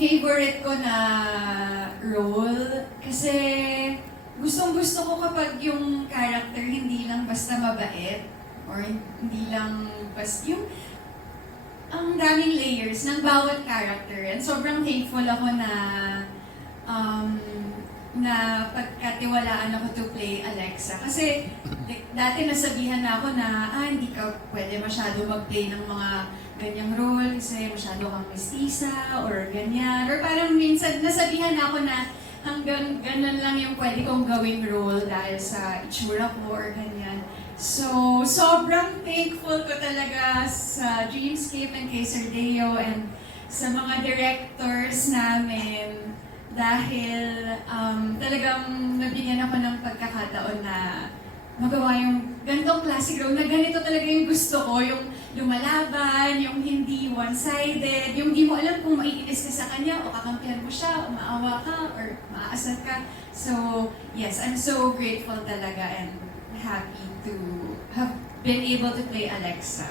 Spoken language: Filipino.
favorite ko na role kasi gustong-gusto ko kapag yung character hindi lang basta mabait or hindi lang basta yung ang daming layers ng bawat character. And sobrang thankful ako na pagkatiwalaan ako to play Alexa. Kasi dati nasabihan na ako na hindi ka pwede masyado mag-play ng mga ganyang role kasi masyado kang mestiza or ganyan. Or parang minsan nasabihan na ako na hanggang ganun lang yung pwede kong gawing role dahil sa itsura ko or ganyan. So, sobrang thankful ko talaga sa Dreamscape and kay Sir Deo and sa mga directors namin dahil talagang nabigyan ako ng pagkakataon na magawa yung ganitong classic role na ganito talaga yung gusto ko, yung lumalaban, yung hindi one-sided, yung di mo alam kung maiinis ka sa kanya o kakampihan mo siya o maawa ka or maaasar ka. So, yes, I'm so grateful talaga and happy to have been able to play Alexa.